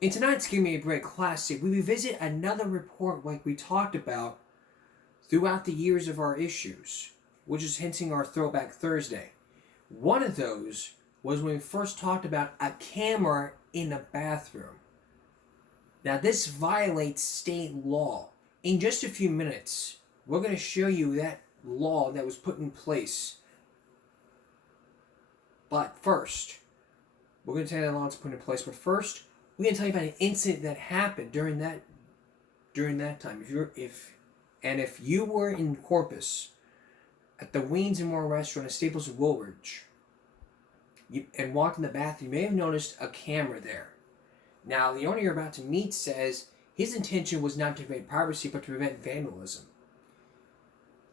In tonight's Give Me a Break Classic, we revisit another report like we talked about throughout the years of our issues, which is hinting our Throwback Thursday. One of those was when we first talked about a camera in a bathroom. Now, this violates state law. In just a few minutes, we're going to show you that law that was put in place. But first, we're going to tell you that law that's put in place. But first, we're going to tell you about an incident that happened during that time. If you were in Corpus at the Wings and More restaurant at Staples of Woolwich and walked in the bathroom, you may have noticed a camera there. Now, the owner you're about to meet says his intention was not to prevent piracy, but to prevent vandalism.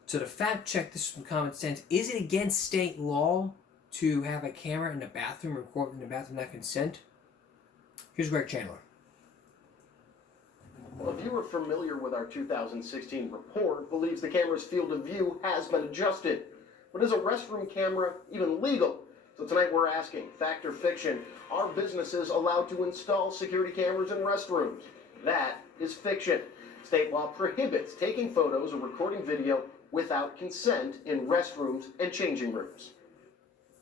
So to fact check this from common sense, is it against state law to have a camera in the bathroom, record in the bathroom, not consent? Here's Greg Chandler. Well, a viewer familiar with our 2016 report believes the camera's field of view has been adjusted. But is a restroom camera even legal? So tonight we're asking, fact or fiction, are businesses allowed to install security cameras in restrooms? That is fiction. State law prohibits taking photos or recording video without consent in restrooms and changing rooms.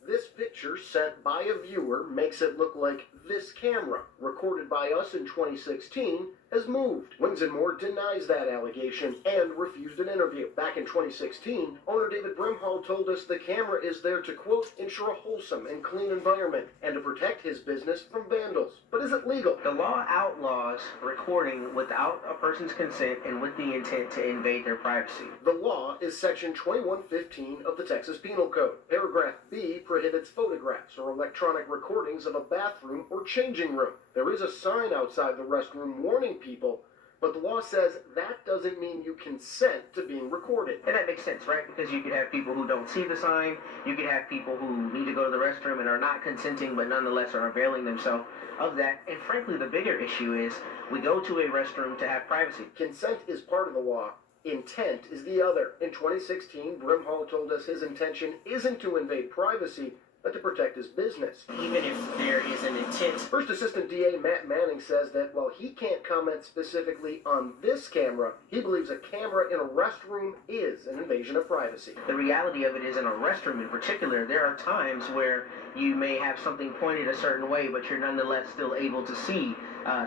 This picture sent by a viewer makes it look like this camera, recorded by us in 2016, has moved. Wings and More denies that allegation and refused an interview. Back in 2016, owner David Brimhall told us the camera is there to, quote, ensure a wholesome and clean environment and to protect his business from vandals. But is it legal? The law outlaws recording without a person's consent and with the intent to invade their privacy. The law is Section 2115 of the Texas Penal Code. Paragraph B prohibits photographs or electronic recordings of a bathroom or changing room. There is a sign outside the restroom warning people, but the law says that doesn't mean you consent to being recorded. And that makes sense, right? Because you could have people who don't see the sign, you could have people who need to go to the restroom and are not consenting but nonetheless are availing themselves of that. And frankly, the bigger issue is we go to a restroom to have privacy. Consent is part of the law. Intent is the other. In 2016, Brimhall told us his intention isn't to invade privacy, but to protect his business. Even if there is an intent. First Assistant DA Matt Manning says that while he can't comment specifically on this camera, he believes a camera in a restroom is an invasion of privacy. The reality of it is, in a restroom in particular, there are times where you may have something pointed a certain way, but you're nonetheless still able to see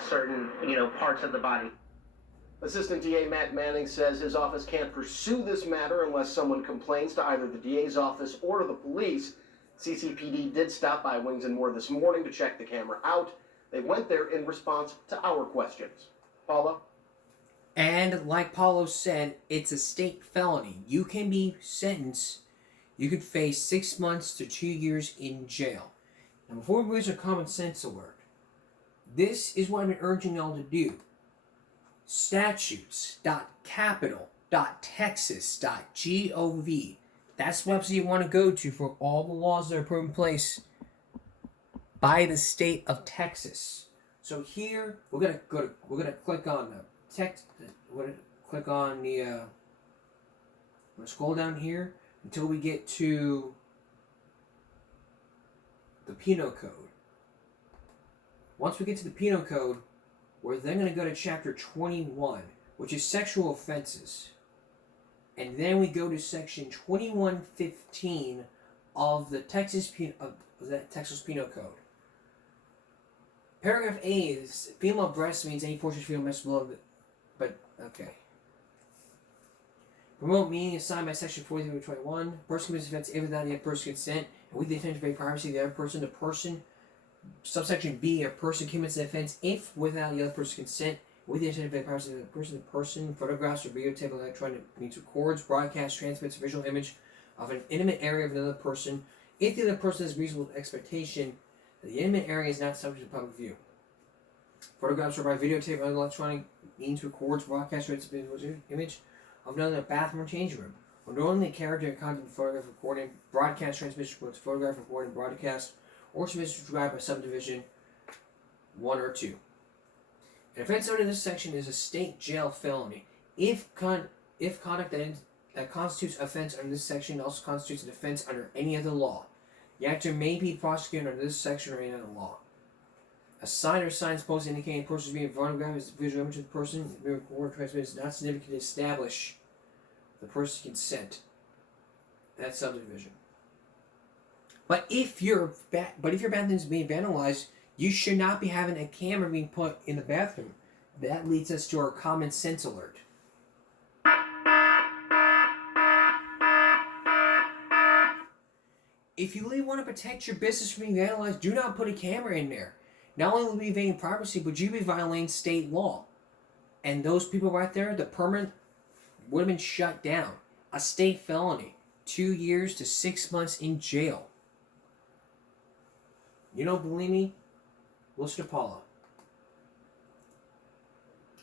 certain, parts of the body. Assistant DA Matt Manning says his office can't pursue this matter unless someone complains to either the DA's office or to the police. CCPD did stop by Wings and More this morning to check the camera out. They went there in response to our questions. Paula? And like Paulo said, it's a state felony. You can be sentenced. You could face 6 months to 2 years in jail. Now, before we reach a common sense alert, this is what I've been urging y'all to do. Statutes.capital.texas.gov. That's the website you want to go to for all the laws that are put in place by the state of Texas. So here we're gonna click on the text. We're gonna click on the. I'm gonna scroll down here until we get to the Penal Code. Once we get to the Penal Code, we're then gonna go to Chapter 21, which is sexual offenses. And then we go to Section 2115 of the Texas Penal Code. Paragraph A is female breast means any portion of female breast below the, but okay. Remote meaning assigned by Section 4321. Person commits offense if without the other person's consent and with the intent to break privacy of the other person. The person. Subsection B, a person commits an offense if without the other person's consent. With the intent of privacy of the person, photographs or videotape of electronic means records, broadcasts, transmits a visual image of an intimate area of another person, if the other person has reasonable expectation that the intimate area is not subject to public view. Photographs or by videotape of electronic means records, broadcasts, transmits a visual image of another in a bathroom or change room. Or knowingly character and content of photograph recording, broadcast, transmission reports, photograph recording, broadcast, or transmission described by subdivision 1 or 2. An offense under this section is a state jail felony. If conduct that constitutes offense under this section also constitutes an offense under any other law, the actor may be prosecuted under this section or any other law. A sign or signs posted indicating a person is being photographed as a visual image of the person. The record transmitted is not significant to establish the person's consent. That's subdivision. But if your bathroom is being vandalized, you should not be having a camera being put in the bathroom. That leads us to our common sense alert. If you really want to protect your business from being vandalized, do not put a camera in there. Not only will you be invading privacy, but you'll be violating state law. And those people right there, the permit would have been shut down. A state felony. 2 years to 6 months in jail. You don't believe me? Listen to Paula.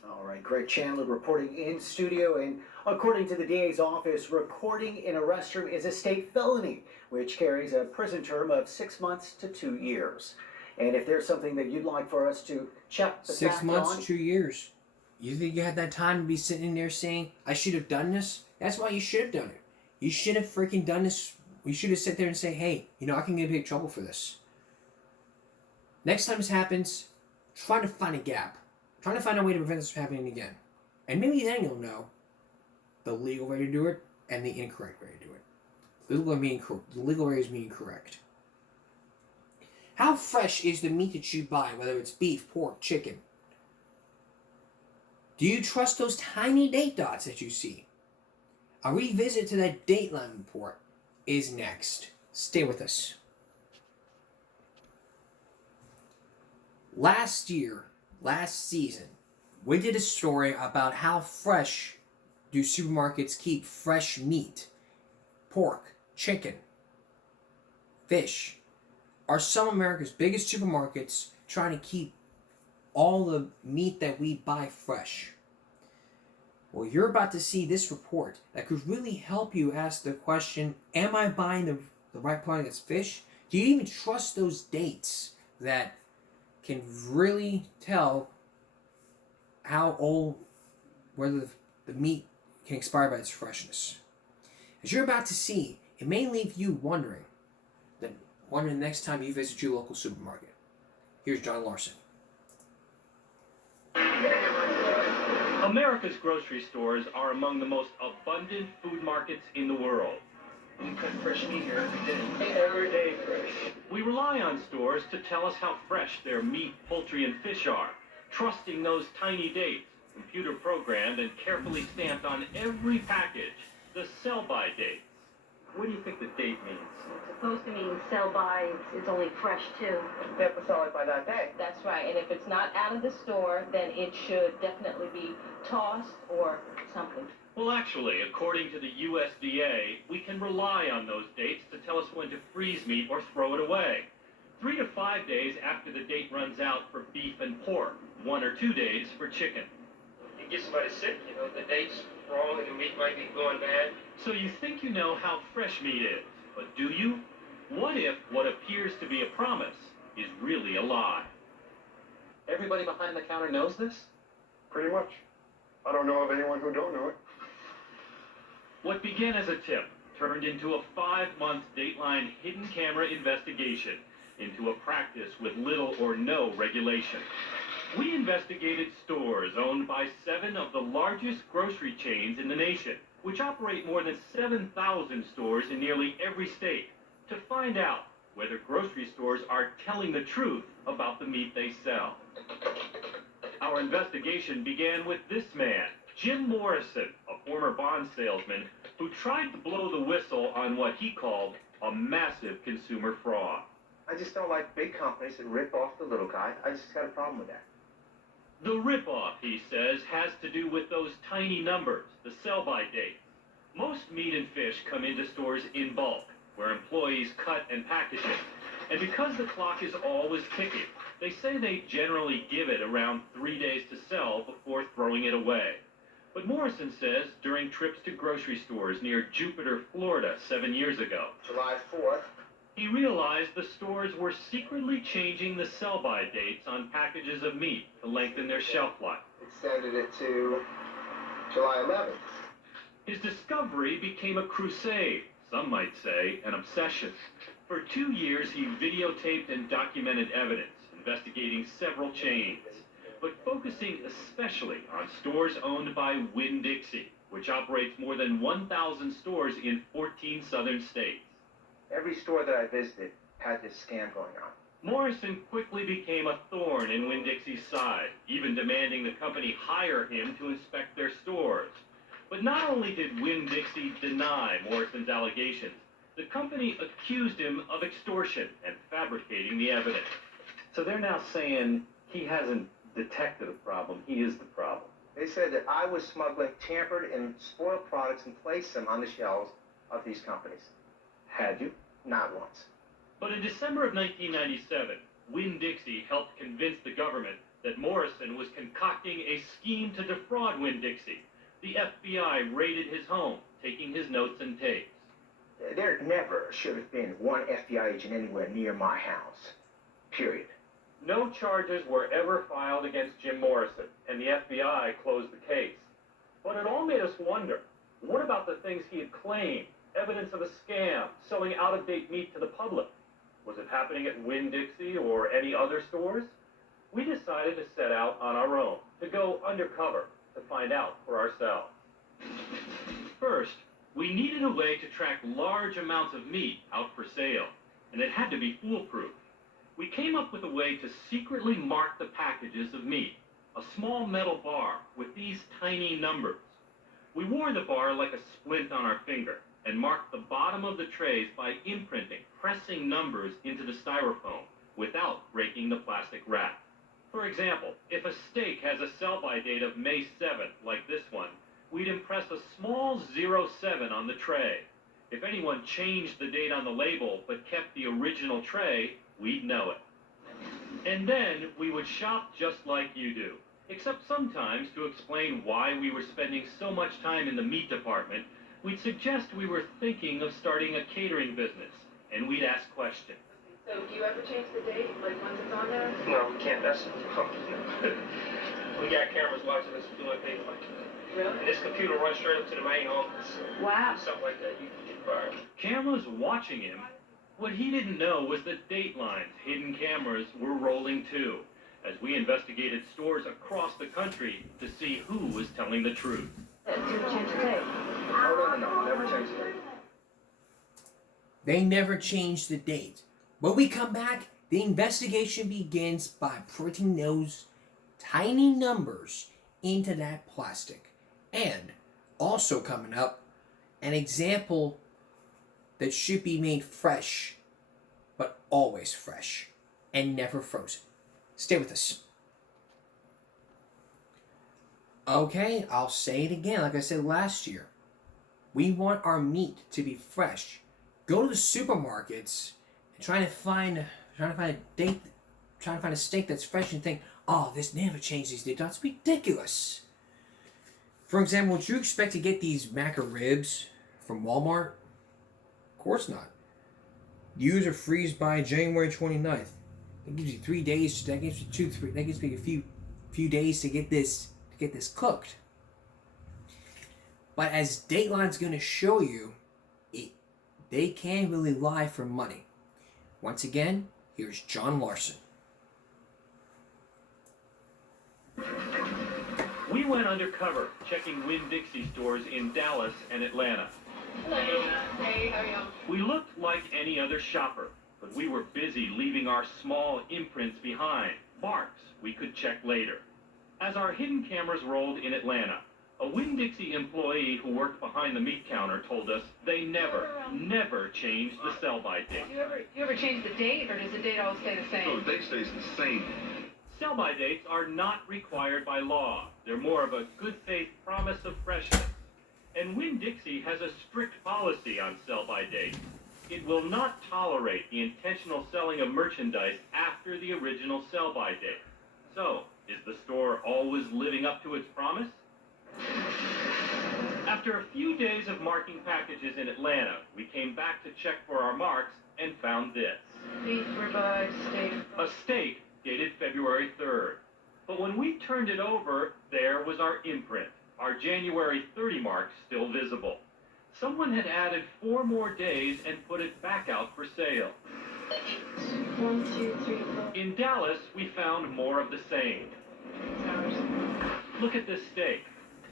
All right, Greg Chandler reporting in studio, and according to the DA's office, recording in a restroom is a state felony, which carries a prison term of 6 months to 2 years. And if there's something that you'd like for us to check the 6 fact months, on, 2 years. You think you had that time to be sitting there saying, I should have done this? That's why you should have done it. You should have freaking done this. You should have sat there and say, hey, I can get in big trouble for this. Next time this happens, try to find a gap. Try to find a way to prevent this from happening again. And maybe then you'll know the legal way to do it and the incorrect way to do it. The legal way is meaning correct. How fresh is the meat that you buy, whether it's beef, pork, chicken? Do you trust those tiny date dots that you see? A revisit to that Dateline report is next. Stay with us. Last season, we did a story about how fresh do supermarkets keep fresh meat. Pork, chicken, fish. Are some of America's biggest supermarkets trying to keep all the meat that we buy fresh? Well, you're about to see this report that could really help you ask the question, am I buying the right product that's fish? Do you even trust those dates that can really tell how old, whether the meat can expire by its freshness? As you're about to see, it may leave you wondering the next time you visit your local supermarket. Here's John Larson. America's grocery stores are among the most abundant food markets in the world. We cut fresh meat here every day. Every day fresh. We rely on stores to tell us how fresh their meat, poultry, and fish are, trusting those tiny dates, computer programmed and carefully stamped on every package, the sell-by dates. What do you think the date means? It's supposed to mean sell by, it's only fresh too. They have to sell it by that day. That's right, and if it's not out of the store, then it should definitely be tossed or something. Well, actually, according to the USDA, we can rely on those dates to tell us when to freeze meat or throw it away. 3 to 5 days after the date runs out for beef and pork, 1 or 2 days for chicken. You get somebody sick, the date's wrong and the meat might be going bad. So you think you know how fresh meat is, but do you? What if what appears to be a promise is really a lie? Everybody behind the counter knows this? Pretty much. I don't know of anyone who don't know it. What began as a tip turned into a 5-month Dateline hidden camera investigation into a practice with little or no regulation. We investigated stores owned by 7 of the largest grocery chains in the nation, which operate more than 7,000 stores in nearly every state, to find out whether grocery stores are telling the truth about the meat they sell. Our investigation began with this man, Jim Morrison, a former bond salesman who tried to blow the whistle on what he called a massive consumer fraud. I just don't like big companies that rip off the little guy. I just got a problem with that. The ripoff, he says, has to do with those tiny numbers, the sell-by dates. Most meat and fish come into stores in bulk, where employees cut and package it. And because the clock is always ticking, they say they generally give it around 3 days to sell before throwing it away. But Morrison says during trips to grocery stores near Jupiter, Florida 7 years ago, July 4th. he realized the stores were secretly changing the sell-by dates on packages of meat to lengthen their shelf life. Extended it to July 11th. His discovery became a crusade, some might say an obsession. For 2 years, he videotaped and documented evidence and investigating several chains, but focusing especially on stores owned by Winn-Dixie, which operates more than 1,000 stores in 14 southern states. Every store that I visited had this scam going on. Morrison quickly became a thorn in Winn-Dixie's side, even demanding the company hire him to inspect their stores. But not only did Winn-Dixie deny Morrison's allegations, the company accused him of extortion and fabricating the evidence. So they're now saying he hasn't detected a problem, he is the problem. They said that I was smuggling tampered and spoiled products and placed them on the shelves of these companies. Had you? Not once. But in December of 1997, Winn-Dixie helped convince the government that Morrison was concocting a scheme to defraud Winn-Dixie. The FBI raided his home, taking his notes and tapes. There never should have been one FBI agent anywhere near my house. Period. No charges were ever filed against Jim Morrison, and the FBI closed the case. But it all made us wonder, what about the things he had claimed? Evidence of a scam, selling out-of-date meat to the public. Was it happening at Winn-Dixie or any other stores? We decided to set out on our own, to go undercover, to find out for ourselves. First, we needed a way to track large amounts of meat out for sale, and it had to be foolproof. We came up with a way to secretly mark the packages of meat, a small metal bar with these tiny numbers. We wore the bar like a splint on our finger, and marked the bottom of the trays by imprinting, pressing numbers into the styrofoam without breaking the plastic wrap. For example, if a steak has a sell-by date of May 7th, like this one, we'd impress a small 07 on the tray. If anyone changed the date on the label but kept the original tray, we'd know it. And then we would shop just like you do, except sometimes to explain why we were spending so much time in the meat department, we'd suggest we were thinking of starting a catering business, and we'd ask questions. So do you ever change the date, like once it's on there? No, we can't. That's we got cameras watching us doing things like that. Really? And this computer runs straight up to the main office. Wow. Something like that, you can get fired. Cameras watching him. What he didn't know was that Dateline's hidden cameras were rolling too, as we investigated stores across the country to see who was telling the truth. Do you change the date? No, never changed it. They never changed the date. When we come back, the investigation begins by putting those tiny numbers into that plastic. And also coming up, an example that should be made fresh, but always fresh, and never frozen. Stay with us. Okay, I'll say it again, like I said last year. We want our meat to be fresh. Go to the supermarkets and try to find a steak that's fresh and think, oh, this never changed these dates. That's ridiculous. For example, would you expect to get these maca ribs from Walmart? Of course not. Use or freeze by January 29th. That gives you 3 days. That gives you that gives me a few days to get this cooked. But as Dateline's going to show you, they can really lie for money. Once again, here's John Larson. We went undercover, checking Winn-Dixie stores in Dallas and Atlanta. Hello. Hey, how are you? We looked like any other shopper, but we were busy leaving our small imprints behind, marks we could check later. As our hidden cameras rolled in Atlanta, a Winn-Dixie employee who worked behind the meat counter told us they never changed the sell-by date. Do you ever change the date, or does the date always stay the same? No, the date stays the same. Sell-by dates are not required by law. They're more of a good faith promise of freshness. And Winn-Dixie has a strict policy on sell-by dates. It will not tolerate the intentional selling of merchandise after the original sell-by date. So, is the store always living up to its promise? After a few days of marking packages in Atlanta, we came back to check for our marks and found this. Beef, ribeye, steak. A steak dated February 3rd. But when we turned it over, there was our imprint, our January 30 mark still visible. Someone had added 4 more days and put it back out for sale. 1, 2, 3, 4. In Dallas, we found more of the same. Look at this steak.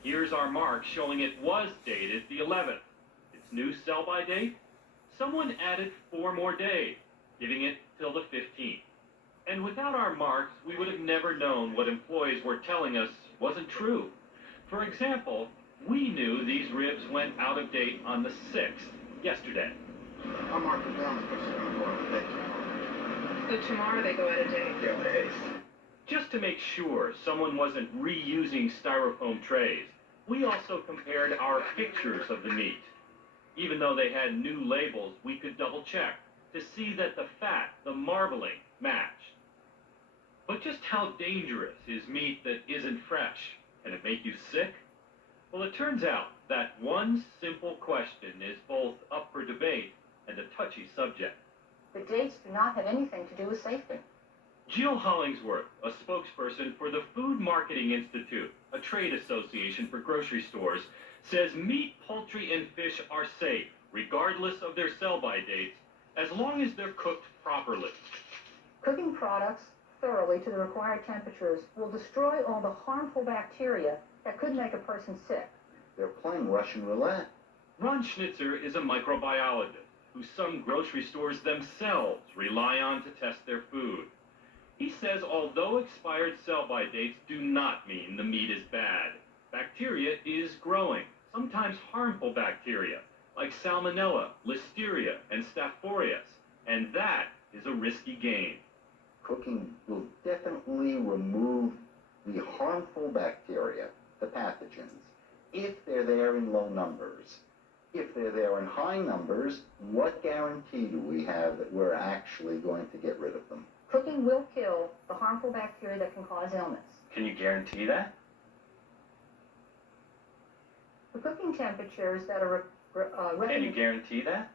Here's our mark showing it was dated the 11th. Its new sell-by date? Someone added 4 more days, giving it till the 15th. And without our marks, we would have never known what employees were telling us wasn't true. For example, we knew these ribs went out of date on the 6th, yesterday. I'll mark it down and put it on the board. Thank you. So tomorrow they go out of date? Yeah, the 8th. Just to make sure someone wasn't reusing styrofoam trays, we also compared our pictures of the meat. Even though they had new labels, we could double check to see that the fat, the marbling, matched. But just how dangerous is meat that isn't fresh? Can it make you sick? Well, it turns out that one simple question is both up for debate and a touchy subject. The dates do not have anything to do with safety. Jill Hollingsworth, a spokesperson for the Food Marketing Institute, a trade association for grocery stores, says meat, poultry, and fish are safe, regardless of their sell-by dates, as long as they're cooked properly. Cooking products thoroughly to the required temperatures will destroy all the harmful bacteria that could make a person sick. They're playing Russian roulette. Ron Schnitzer is a microbiologist who some grocery stores themselves rely on to test their food. He says although expired sell-by dates do not mean the meat is bad, bacteria is growing, sometimes harmful bacteria, like Salmonella, Listeria, and Staph aureus, and that is a risky game. Cooking will definitely remove the harmful bacteria, the pathogens, if they're there in low numbers. If they're there in high numbers, what guarantee do we have that we're actually going to get rid of them? Cooking will kill the harmful bacteria that can cause illness. Can you guarantee that? The cooking temperatures that are Can you guarantee that?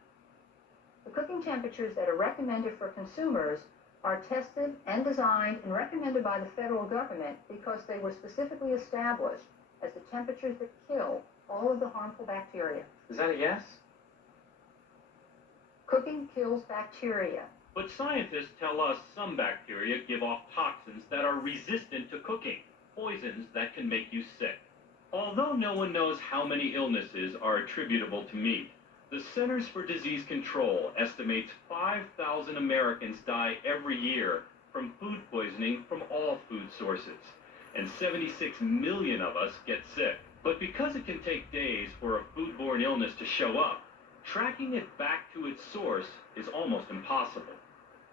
The cooking temperatures that are recommended for consumers are tested and designed and recommended by the federal government because they were specifically established as the temperatures that kill all of the harmful bacteria. Is that a yes? Cooking kills bacteria. But scientists tell us some bacteria give off toxins that are resistant to cooking, poisons that can make you sick. Although no one knows how many illnesses are attributable to meat, the Centers for Disease Control estimates 5,000 Americans die every year from food poisoning from all food sources, and 76 million of us get sick. But because it can take days for a foodborne illness to show up, tracking it back to its source is almost impossible.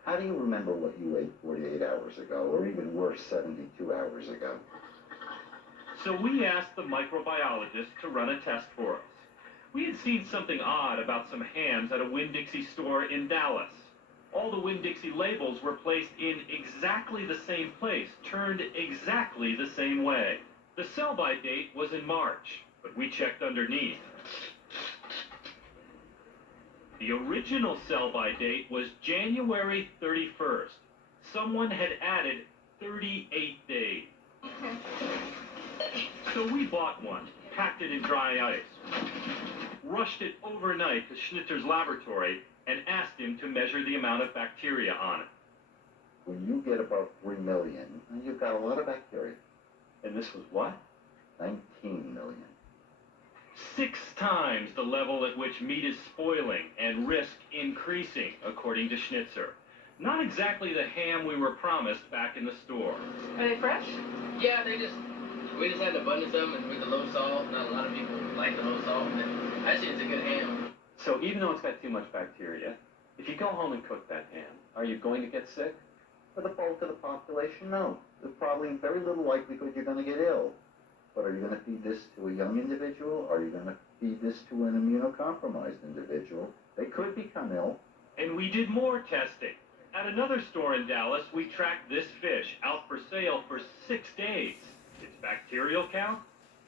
How do you remember what you ate 48 hours ago, or even worse, 72 hours ago? So we asked the microbiologist to run a test for us. We had seen something odd about some hams at a Winn-Dixie store in Dallas. All the Winn-Dixie labels were placed in exactly the same place, turned exactly the same way. The sell-by date was in March, but we checked underneath. The original sell-by date was January 31st. Someone had added 38 days. So we bought one, packed it in dry ice, rushed it overnight to Schnitzer's laboratory, and asked him to measure the amount of bacteria on it. When you get above 3 million, you've got a lot of bacteria. And this was what? 19 million. 6 times the level at which meat is spoiling and risk increasing, according to Schnitzer. Not exactly the ham we were promised back in the store. Are they fresh? Yeah, we just had an abundance of them, and with the low salt, not a lot of people like the low salt, and actually it's a good ham. So even though it's got too much bacteria, if you go home and cook that ham, are you going to get sick? For the bulk of the population, no. There's probably very little likelihood you're going to get ill. But are you going to feed this to a young individual? Are you going to feed this to an immunocompromised individual? They could become ill. And we did more testing. At another store in Dallas, we tracked this fish out for sale for 6 days. Its bacterial count?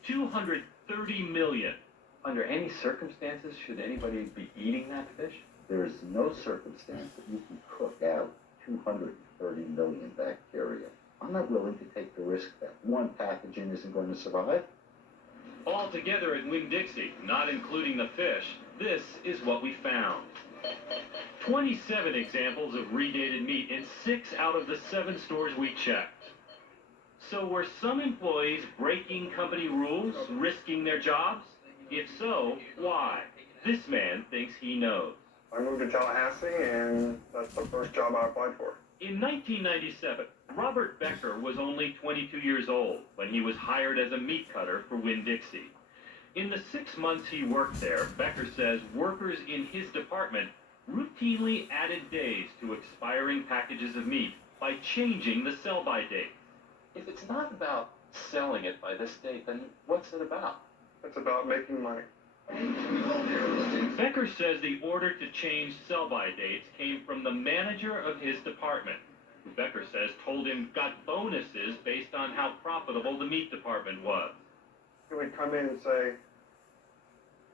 230 million. Under any circumstances, should anybody be eating that fish? There is no circumstance that you can cook out 230 million bacteria. I'm not willing to take the risk that one pathogen isn't going to survive. Altogether at Winn-Dixie, not including the fish, this is what we found. 27 examples of redated meat in 6 out of the 7 stores we checked. So were some employees breaking company rules, risking their jobs? If so, why? This man thinks he knows. I moved to Tallahassee, and that's the first job I applied for. In 1997, Robert Becker was only 22 years old when he was hired as a meat cutter for Winn-Dixie. In the 6 months he worked there, Becker says workers in his department routinely added days to expiring packages of meat by changing the sell-by date. If it's not about selling it by this date, then what's it about? It's about making money. Becker says the order to change sell-by dates came from the manager of his department, who Becker says told him got bonuses based on how profitable the meat department was. He would come in and say,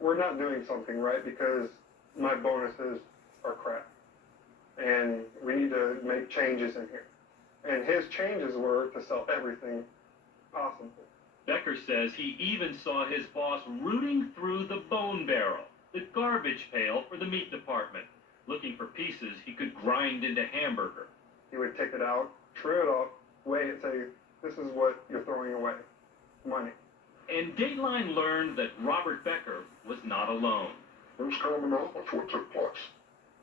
we're not doing something right because my bonuses are crap. And we need to make changes in here. And his changes were to sell everything possible. Becker says he even saw his boss rooting through the bone barrel, the garbage pail for the meat department, looking for pieces he could grind into hamburger. He would take it out, trim it off, weigh it, say, this is what you're throwing away. Money. And Dateline learned that Robert Becker was not alone. It was common knowledge what took place.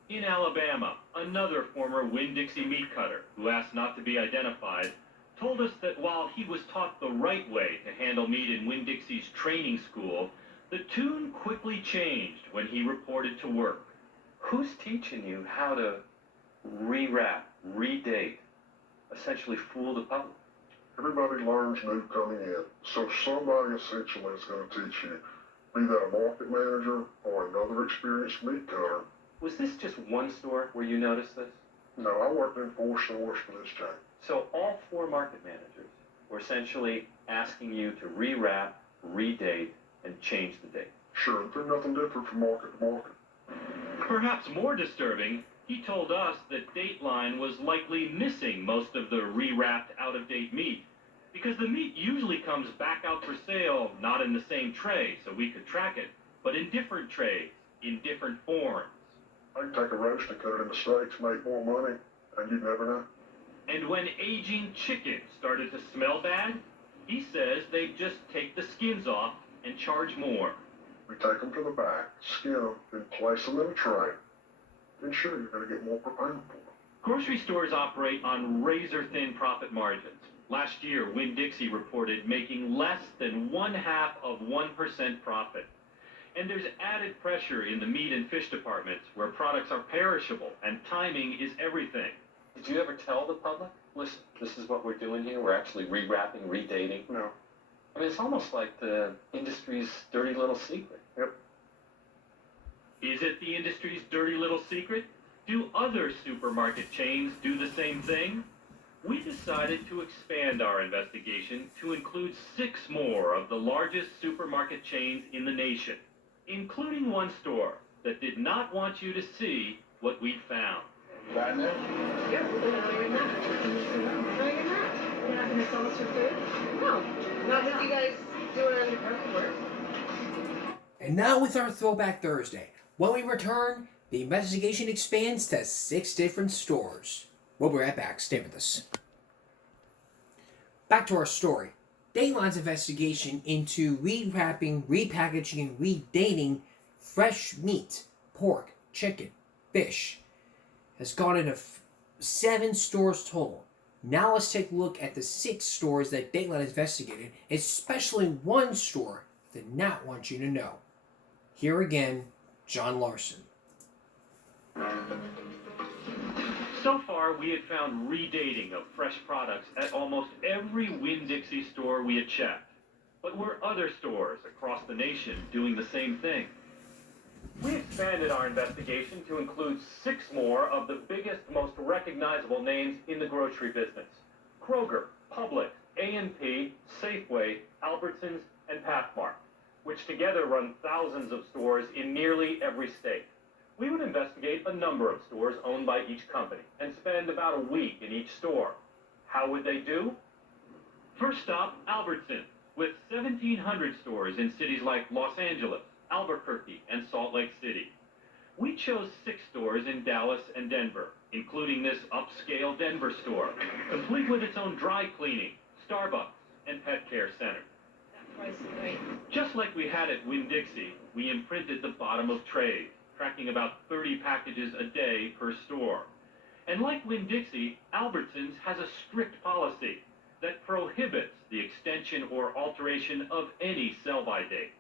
In Alabama, another former Winn-Dixie meat cutter, who asked not to be identified, told us that while he was taught the right way to handle meat in Winn-Dixie's training school, the tune quickly changed when he reported to work. Who's teaching you how to rewrap, redate, essentially fool the public? Everybody learns new coming in, so somebody essentially is going to teach you, be that a market manager or another experienced meat cutter. Was this just one store where you noticed this? No, I worked in 4 stores for this chain. So all 4 market managers were essentially asking you to rewrap, redate, and change the date. Sure, there's nothing different from market to market. Perhaps more disturbing, he told us that Dateline was likely missing most of the rewrapped, out-of-date meat, because the meat usually comes back out for sale, not in the same tray, so we could track it, but in different trays, in different forms. I can take a roast and cut it into steaks, make more money, and you'd never know. And when aging chicken started to smell bad, he says they'd just take the skins off and charge more. We take them to the back, skin them, then place them in a tray. Then sure, you're going to get more per pound for them. Grocery stores operate on razor-thin profit margins. Last year, Winn-Dixie reported making less than 0.5% profit. And there's added pressure in the meat and fish departments where products are perishable and timing is everything. Did you ever tell the public, listen, this is what we're doing here, we're actually rewrapping, redating? No. I mean, it's almost like the industry's dirty little secret. Yep. Is it the industry's dirty little secret? Do other supermarket chains do the same thing? We decided to expand our investigation to include 6 more of the largest supermarket chains in the nation, including one store that did not want you to see what we'd found. Right now? Yep. No, you're not. No, you're not. You're not going to sell us your food? No. Not with you guys doing it everywhere. And now with our Throwback Thursday. When we return, the investigation expands to 6 different stores. We'll be right back. Stay with us. Back to our story. Dateline's investigation into rewrapping, repackaging, and redating fresh meat, pork, chicken, fish, has gone into 7 stores total. Now let's take a look at the 6 stores that Dateline investigated, especially one store that did not want you to know. Here again, John Larson. So far, we had found redating of fresh products at almost every Winn-Dixie store we had checked. But were other stores across the nation doing the same thing? We expanded our investigation to include 6 more of the biggest, most recognizable names in the grocery business. Kroger, Publix, A&P, Safeway, Albertsons, and Pathmark, which together run thousands of stores in nearly every state. We would investigate a number of stores owned by each company and spend about a week in each store. How would they do? First stop, Albertsons, with 1,700 stores in cities like Los Angeles, Albuquerque, and Salt Lake City. We chose 6 stores in Dallas and Denver, including this upscale Denver store, complete with its own dry cleaning, Starbucks, and pet care center. That price is great. Just like we had at Winn-Dixie, we imprinted the bottom of trays, tracking about 30 packages a day per store. And like Winn-Dixie, Albertsons has a strict policy that prohibits the extension or alteration of any sell-by date.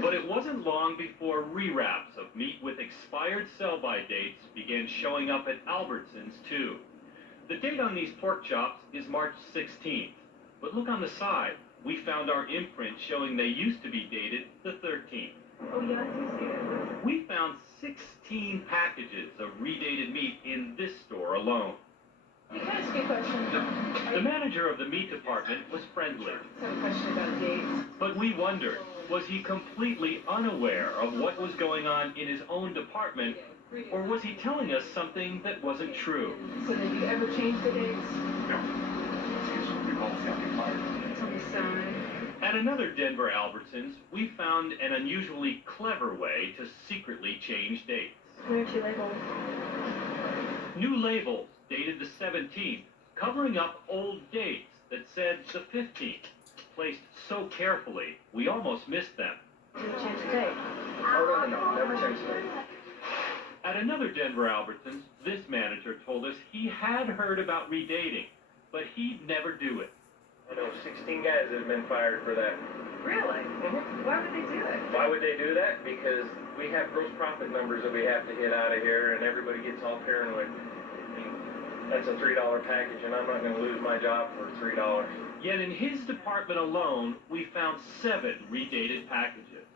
But it wasn't long before rewraps of meat with expired sell-by dates began showing up at Albertsons too. The date on these pork chops is March 16th, but look on the side. We found our imprint showing they used to be dated the 13th. Oh yeah, I do see it. We found 16 packages of redated meat in this store alone. Can I ask you a question? The manager of the meat department was friendly, I have a question about dates. but we wondered, was he completely unaware of what was going on in his own department, or was he telling us something that wasn't true? So did you ever change the dates? No. It's on the side. At another Denver Albertsons, we found an unusually clever way to secretly change dates. Where'd you label? New labels dated the 17th, covering up old dates that said the 15th, placed so carefully we almost missed them. Did you change the date? Oh, no, never changed it. At another Denver Albertsons, this manager told us he had heard about redating, but he'd never do it. I know 16 guys that have been fired for that. Really? Why would they do it? Why would they do that? Because we have gross profit numbers that we have to hit out of here, and everybody gets all paranoid. I mean, that's a $3 package, and I'm not going to lose my job for $3. Yet in his department alone, we found 7 redated packages.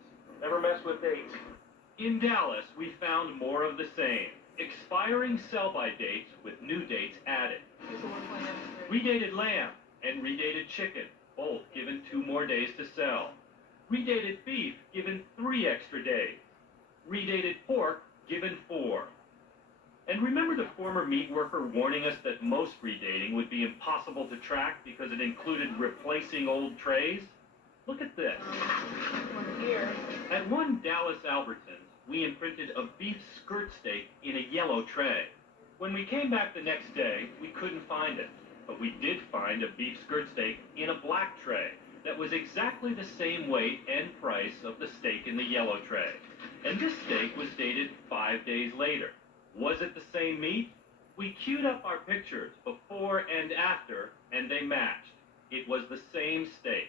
Never mess with dates. In Dallas, we found more of the same, expiring sell-by dates with new dates added. Redated lamb and redated chicken, both given 2 more days to sell. Redated beef, given 3 extra days. Redated pork, given 4. And remember the former meat worker warning us that most redating would be impossible to track because it included replacing old trays? Look at this. Here. At one Dallas Albertsons, we imprinted a beef skirt steak in a yellow tray. When we came back the next day, we couldn't find it. But we did find a beef skirt steak in a black tray that was exactly the same weight and price of the steak in the yellow tray. And this steak was dated 5 days later. Was it the same meat? We queued up our pictures before and after, and they matched. It was the same steak.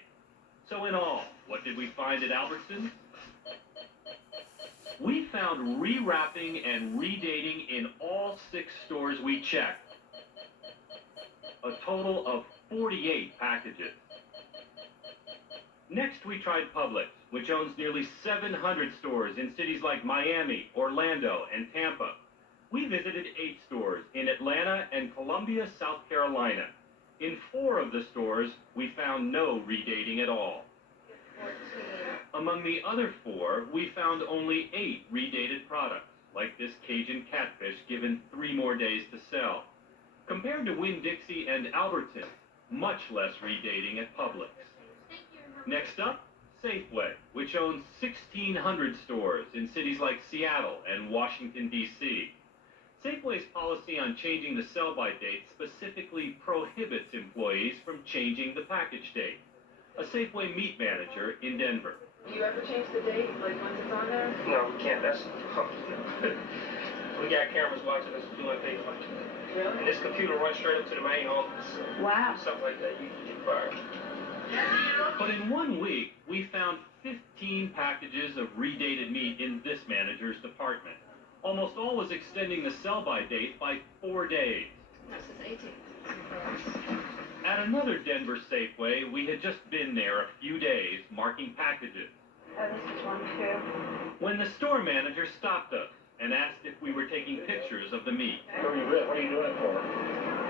So in all, what did we find at Albertsons? We found rewrapping and redating in all 6 stores we checked. A total of 48 packages. Next, we tried Publix, which owns nearly 700 stores in cities like Miami, Orlando, and Tampa. We visited 8 stores in Atlanta and Columbia, South Carolina. In 4 of the stores, we found no redating at all. Among the other 4, we found only 8 redated products, like this Cajun catfish given 3 more days to sell. Compared to Winn-Dixie and Albertsons, much less redating at Publix. Next up, Safeway, which owns 1,600 stores in cities like Seattle and Washington, D.C. Safeway's policy on changing the sell-by date specifically prohibits employees from changing the package date. A Safeway meat manager in Denver. Do you ever change the date, like once it's on there? No, we can't. That's we got cameras watching us doing things like that. Really? And this computer runs straight up to the main office. Wow. Something like that, you can get fired. But in 1 week, we found 15 packages of redated meat in this manager's department. Almost all was extending the sell-by date by 4 days. That's the 18th. At another Denver Safeway, we had just been there a few days marking packages. Oh, this is one too. When the store manager stopped us and asked if we were taking pictures of the meat. What are you doing it for?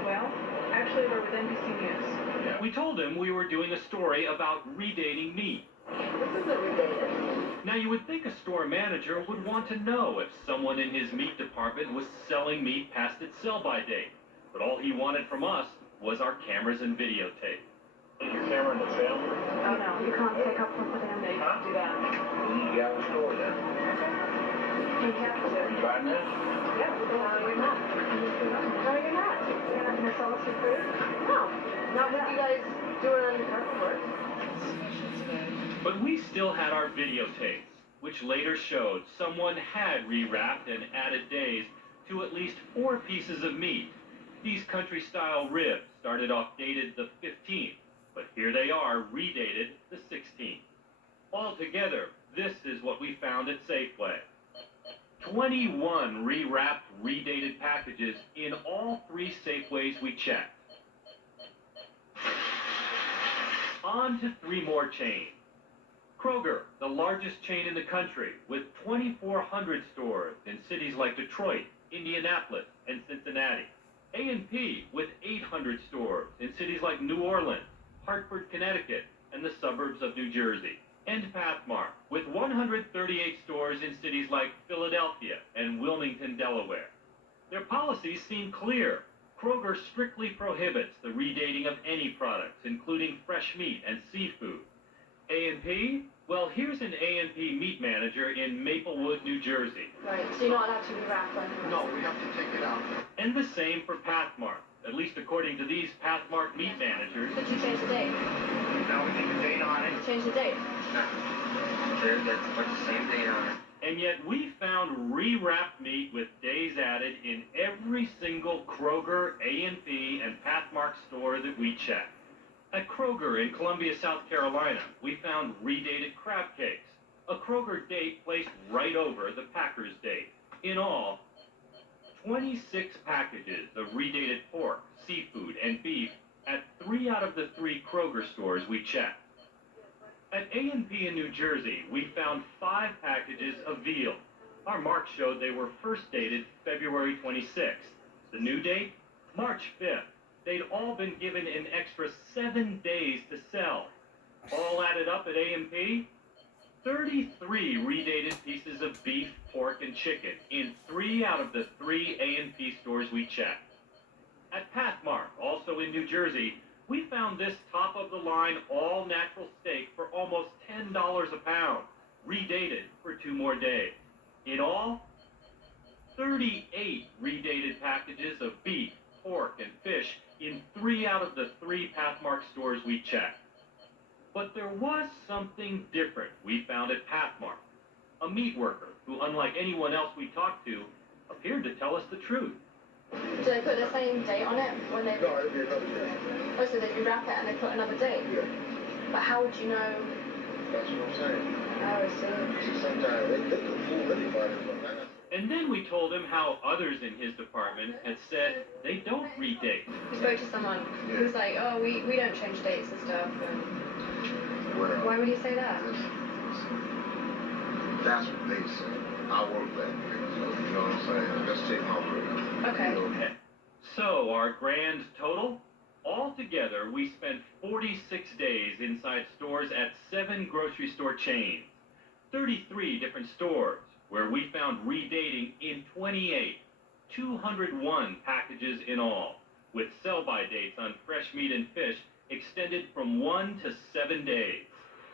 Well, actually we're with NBC News. We told him we were doing a story about redating meat. This isn't redated. Now you would think a store manager would want to know if someone in his meat department was selling meat past its sell-by date. But all he wanted from us was our cameras and videotape. Your camera in the sale? Oh no, you can't pick up off the damn day. Huh? Do that. You need to get out of the store then. You have to. You buying this? Yeah, no, you're not. No, you're not. You're not gonna sell us your food? No. Not with you guys doing undercover work. But we still had our videotapes, which later showed someone had rewrapped and added days to at least 4 pieces of meat. These country-style ribs started off dated the 15th, but here they are redated the 16th. Altogether, this is what we found at Safeway. 21 rewrapped, redated packages in all 3 Safeways we checked. On to 3 more chains. Kroger, the largest chain in the country, with 2,400 stores in cities like Detroit, Indianapolis, and Cincinnati. A&P, with 800 stores in cities like New Orleans, Hartford, Connecticut, and the suburbs of New Jersey. And Pathmark, with 138 stores in cities like Philadelphia and Wilmington, Delaware. Their policies seem clear. Kroger strictly prohibits the redating of any products, including fresh meat and seafood. A&P? Well, here's an A&P meat manager in Maplewood, New Jersey. Right, so you're not allowed to rewrap them? No, we have to take it out. And the same for Pathmark, at least according to these Pathmark meat managers. Did you change the date? Now we need a date on it. Change the date. No. That's put the same date on it. And yet we found rewrapped meat with days added in every single Kroger, A&P, and Pathmark store that we checked. At Kroger in Columbia, South Carolina, we found redated crab cakes, a Kroger date placed right over the Packers date. In all, 26 packages of redated pork, seafood, and beef at 3 out of the 3 Kroger stores we checked. At A&P in New Jersey, we found 5 packages of veal. Our mark showed they were first dated February 26th. The new date? March 5th. They'd all been given an extra 7 days to sell. All added up at A&P, 33 redated pieces of beef, pork, and chicken in 3 out of the 3 A&P stores we checked. At Pathmark, also in New Jersey, we found this top-of-the-line all-natural steak for almost $10 a pound, redated for 2 more days. In all, 38 redated packages of beef, pork, and fish in 3 out of the 3 Pathmark stores we checked. But there was something different we found at Pathmark. A meat worker who, unlike anyone else we talked to, appeared to tell us the truth. Do they put the same date on it when they... No, it'd be another day. Oh, so they rewrap it and they put another date? Yeah, But how would you know... that's what I'm saying. Oh, I see. See, sometimes they can fool anybody, but man, And then we told him how others in his department had said they don't redate. You spoke to someone who was like, oh, we don't change dates and stuff. And... Well, Why would you say that? that's what they say. I work that way, so you know what I'm saying? Let's take my word. Okay. Okay. So our grand total? Altogether, we spent 46 days inside stores at 7 grocery store chains, 33 different stores, where we found redating in 28, 201 packages in all, with sell-by dates on fresh meat and fish extended from 1 to 7 days.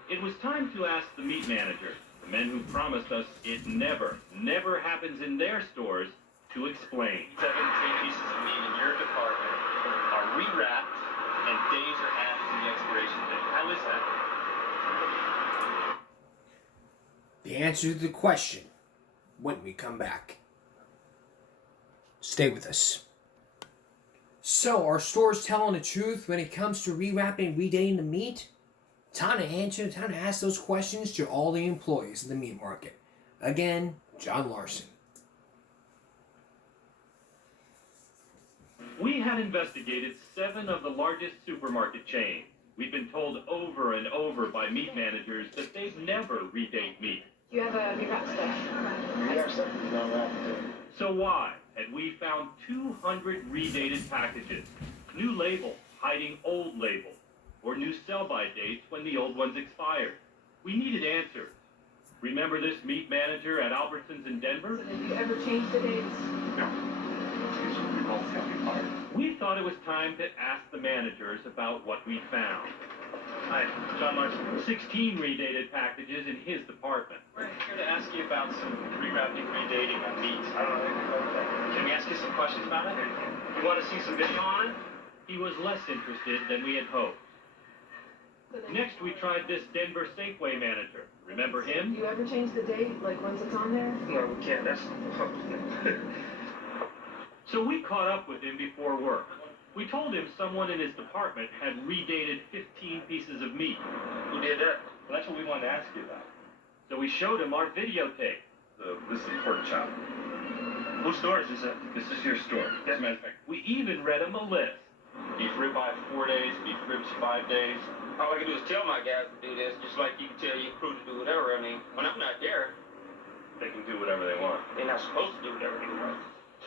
It was time to ask the meat managers, the men who promised us it never happens in their stores, to explain. 73 pieces of meat in your department are rewrapped and days are added to the expiration date. How is that? The answer to the question when we come back. Stay with us. So, are stores telling the truth when it comes to rewrapping and redating the meat? Time to ask those questions to all the employees in the meat market. Again, John Larson. We had investigated 7 of the largest supermarket chains. We've been told over and over by meat managers that they've never redate meat. Do you have a rewrap stuff? we have something on that. So why had we found 200 redated packages, new labels hiding old labels, or new sell-by dates when the old ones expired? We needed answers. Remember this meat manager at Albertsons in Denver? Did you ever change the dates? No. We both got fired. We thought it was time to ask the managers about what we found. Hi, John Larson. 16 redated packages in his department. We're here to ask you about some rewrapping, redating on meat. I don't know anything about that. Can we ask you some questions about it? You want to see some video on it? He was less interested than we had hoped. Next, we tried this Denver Safeway manager. Remember him? Do you ever change the date, like once it's on there? No, we can't. That's So we caught up with him before work. We told him someone in his department had redated 15 pieces of meat. Who did that? Well, that's what we wanted to ask you about. So we showed him our videotape. This is the pork chop. Whose store is this at? This is your store. As a matter of fact, We even read him a list. beef ribeye 4 days, beef ribs 5 days. All I can do is tell my guys to do this, just like you can tell your crew to do whatever. I mean, when I'm not there, They can do whatever they want. they're not supposed to do whatever they want.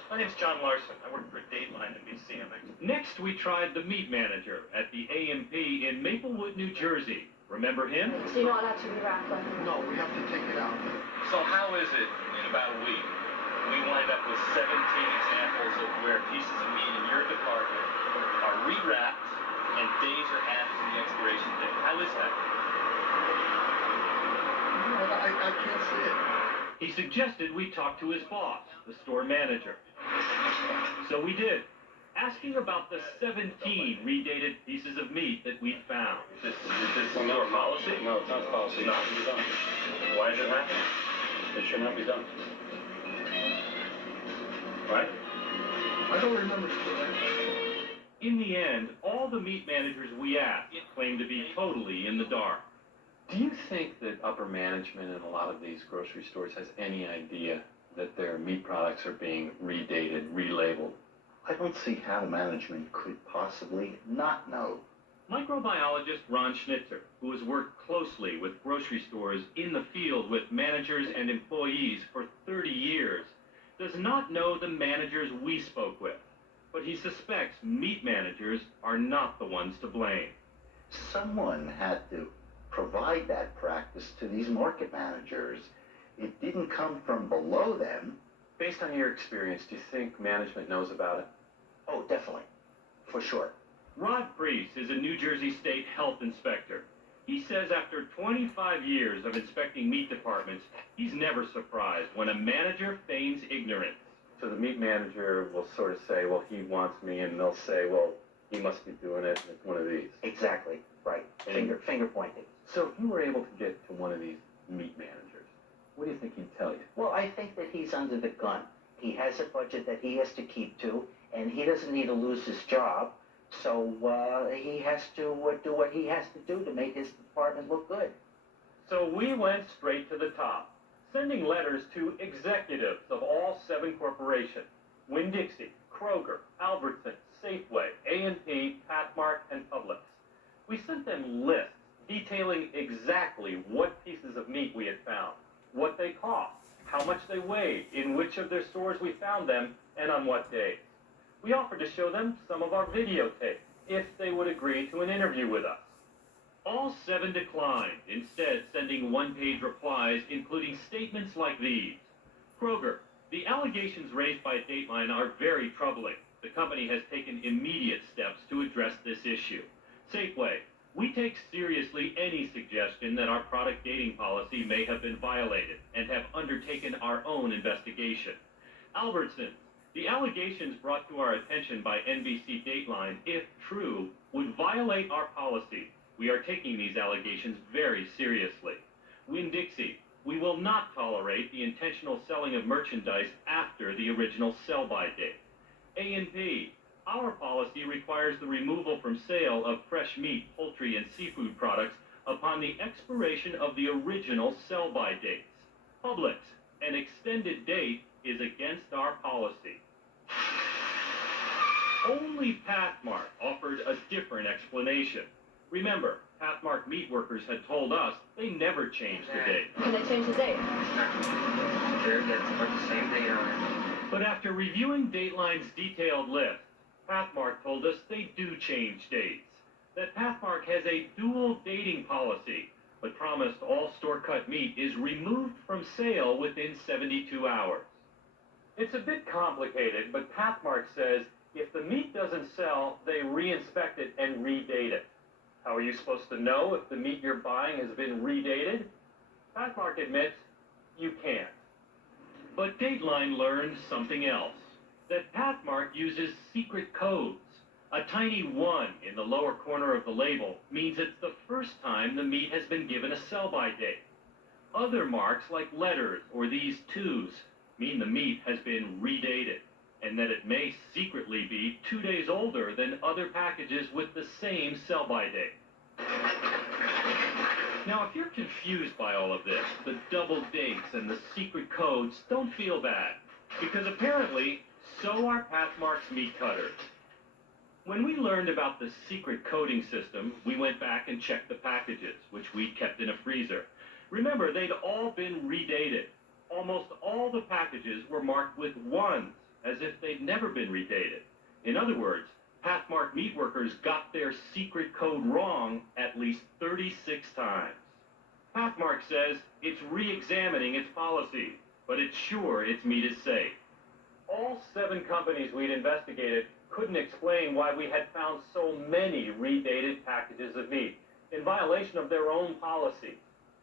My name's John Larson. I work for Dateline NBC. Next, we tried the meat manager at the AMP in Maplewood, New Jersey. Remember him? So you're not allowed to rewrap them? No, we have to take it out. So how is it in about a week we wind up with 17 examples of where pieces of meat in your department are rewrapped and days are added to the expiration date? How is that? I can't see it. He suggested we talk to his boss, the store manager. So we did, asking about the 17 redated pieces of meat that we found. Is this your policy? No, it's not policy. Not to be done. Why is it happening? It should not be done. Right? I don't remember doing that. In the end, all the meat managers we asked claimed to be totally in the dark. Do you think that upper management in a lot of these grocery stores has any idea that their meat products are being redated, relabeled? I don't see how management could possibly not know. Microbiologist Ron Schnitzer, who has worked closely with grocery stores in the field with managers and employees for 30 years, does not know the managers we spoke with, but he suspects meat managers are not the ones to blame. Someone had to provide that practice to these market managers. It didn't come from below them. Based on your experience, do you think management knows about it? Oh, definitely. For sure. Rod Priest is a New Jersey State health inspector. He says after 25 years of inspecting meat departments, he's never surprised when a manager feigns ignorance. So the meat manager will sort of say, well, he wants me, and they'll say, well, he must be doing it, and it's one of these. Exactly. Right. Finger pointing. So if you were able to get to one of these meat managers, what do you think he'd tell you? Well, I think that he's under the gun. He has a budget that he has to keep to, and he doesn't need to lose his job. So he has to do what he has to do to make his department look good. So we went straight to the top, sending letters to executives of all 7 corporations: Winn-Dixie, Kroger, Albertsons, Safeway, A&P, Pathmark, and Publix. We sent them lists detailing exactly what pieces of meat we had found, what they cost, how much they weighed, in which of their stores we found them, and on what days. We offered to show them some of our videotape, if they would agree to an interview with us. All 7 declined, instead sending one-page replies including statements like these. Kroger, the allegations raised by Dateline are very troubling. The company has taken immediate steps to address this issue. Safeway, we take seriously any suggestion that our product dating policy may have been violated and have undertaken our own investigation. Albertsons, the allegations brought to our attention by NBC Dateline, if true, would violate our policy. We are taking these allegations very seriously. Winn-Dixie, we will not tolerate the intentional selling of merchandise after the original sell-by date. A&P, our policy requires the removal from sale of fresh meat, poultry, and seafood products upon the expiration of the original sell-by dates. Publix, an extended date is against our policy. Only Pathmark offered a different explanation. Remember, Pathmark meat workers had told us they never changed the date. Can they change the date? They're the same date on it. But after reviewing Dateline's detailed list, Pathmark told us they do change dates. That Pathmark has a dual dating policy, but promised all store-cut meat is removed from sale within 72 hours. It's a bit complicated, but Pathmark says If the meat doesn't sell, they reinspect it and redate it. How are you supposed to know if the meat you're buying has been redated? Pathmark admits you can't. But Dateline learned something else. That Pathmark uses secret codes. A tiny 1 in the lower corner of the label means it's the first time the meat has been given a sell-by date. Other marks like letters or these 2s mean the meat has been redated, and that it may secretly be 2 days older than other packages with the same sell-by date. Now, if you're confused by all of this, the double dates and the secret codes, don't feel bad, because apparently, so are Pathmark's meat cutters. When we learned about the secret coding system, we went back and checked the packages, which we'd kept in a freezer. Remember, they'd all been redated. Almost all the packages were marked with 1s, as if they'd never been redated. In other words, Pathmark meat workers got their secret code wrong at least 36 times. Pathmark says it's re-examining its policies, but it's sure its meat is safe. All 7 companies we'd investigated couldn't explain why we had found so many redated packages of meat, in violation of their own policy.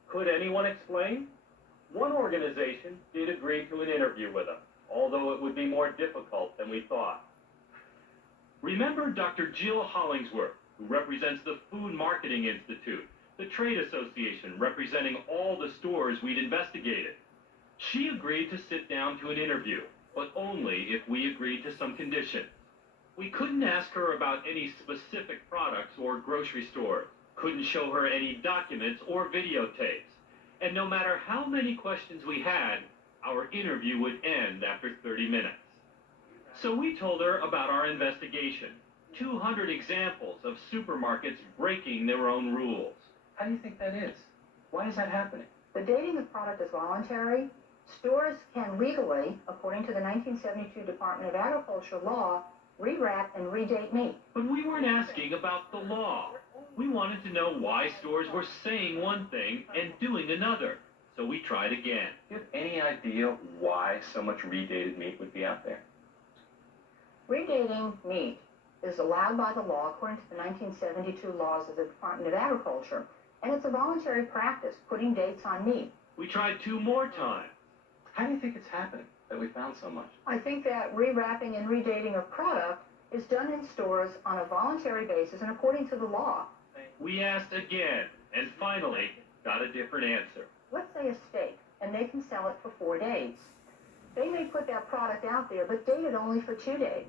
Could anyone explain? One organization did agree to an interview with us, although it would be more difficult than we thought. Remember Dr. Jill Hollingsworth, who represents the Food Marketing Institute, the trade association representing all the stores we'd investigated. She agreed to sit down to an interview, but only if we agreed to some conditions. We couldn't ask her about any specific products or grocery stores, couldn't show her any documents or videotapes, and no matter how many questions we had, our interview would end after 30 minutes. So we told her about our investigation, 200 examples of supermarkets breaking their own rules. How do you think that is? Why is that happening? The dating of product is voluntary. Stores can legally, according to the 1972 Department of Agriculture law, rewrap and redate meat. But we weren't asking about the law. We wanted to know why stores were saying one thing and doing another. So we tried again. Do you have any idea why so much redated meat would be out there? Redating meat is allowed by the law according to the 1972 laws of the Department of Agriculture, and it's a voluntary practice, putting dates on meat. We tried 2 more times. How do you think it's happening that we found so much? I think that rewrapping and redating of product is done in stores on a voluntary basis and according to the law. We asked again, and finally got a different answer. Let's say a steak, and they can sell it for 4 days. They may put that product out there, but date it only for 2 days.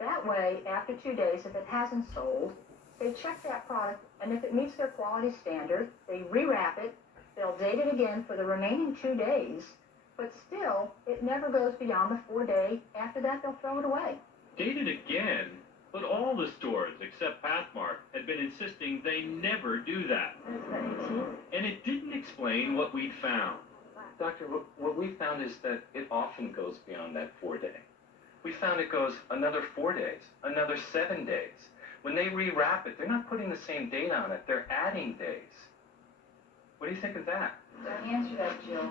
That way, after 2 days, if it hasn't sold, they check that product, and if it meets their quality standard, they rewrap it, they'll date it again for the remaining 2 days, but still, it never goes beyond the 4 day. After that, they'll throw it away. Dated again? But all the stores, except Pathmark, had been insisting they never do that. And it didn't explain what we'd found. Doctor, what we found is that it often goes beyond that 4 day. We found it goes another 4 days, another 7 days. When they rewrap it, they're not putting the same date on it, they're adding days. What do you think of that? Don't answer that, Jill.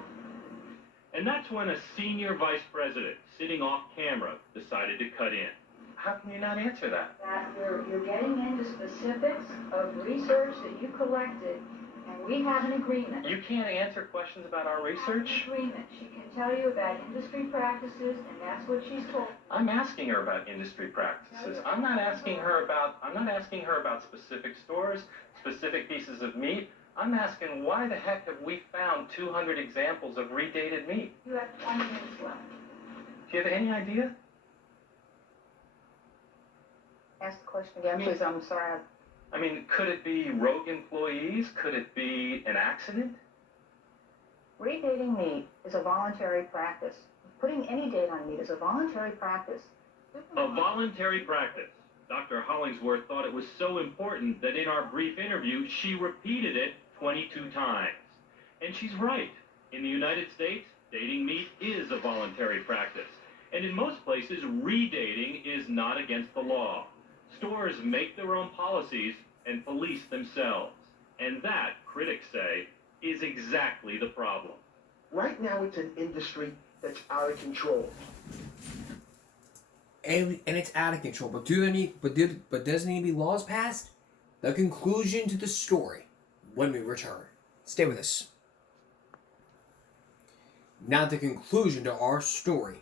And that's when a senior vice president, sitting off camera, decided to cut in. How can you not answer that? That you're getting into specifics of research that you collected, and we have an agreement. You can't answer questions about our research? Agreement. She can tell you about industry practices, and that's what she's told. I'm asking her about industry practices. I'm not asking her about specific stores, specific pieces of meat. I'm asking why the heck have we found 200 examples of redated meat? You have 20 minutes left. Do you have any idea? Ask the question again, please. I'm sorry. I mean, could it be rogue employees? Could it be an accident? Redating meat is a voluntary practice. Putting any date on meat is a voluntary practice. A voluntary practice. Dr. Hollingsworth thought it was so important that in our brief interview, she repeated it 22 times. And she's right. In the United States, dating meat is a voluntary practice. And in most places, redating is not against the law. Stores make their own policies and police themselves. And that, critics say, is exactly the problem. Right now, it's an industry that's out of control. and it's out of control. But doesn't need to be laws passed? The conclusion to the story when we return. Stay with us. Now the conclusion to our story.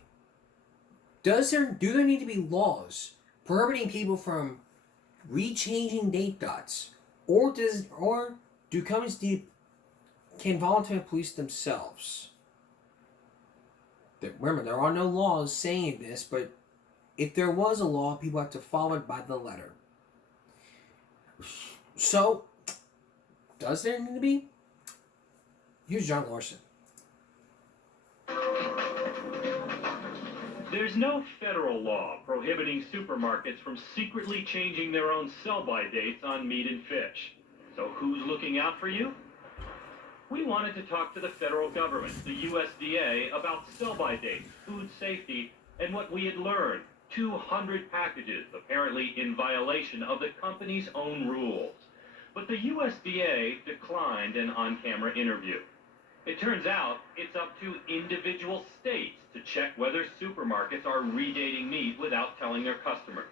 Do there need to be laws prohibiting people from rechanging date dots, or do companies can voluntarily police themselves? Remember, there are no laws saying this, but if there was a law, people have to follow it by the letter. So, does there need to be? Here's John Larson. There's no federal law prohibiting supermarkets from secretly changing their own sell-by dates on meat and fish. So who's looking out for you? We wanted to talk to the federal government, the USDA, about sell-by dates, food safety, and what we had learned. 200 packages, apparently in violation of the company's own rules. But the USDA declined an on-camera interview. It turns out it's up to individual states to check whether supermarkets are redating meat without telling their customers.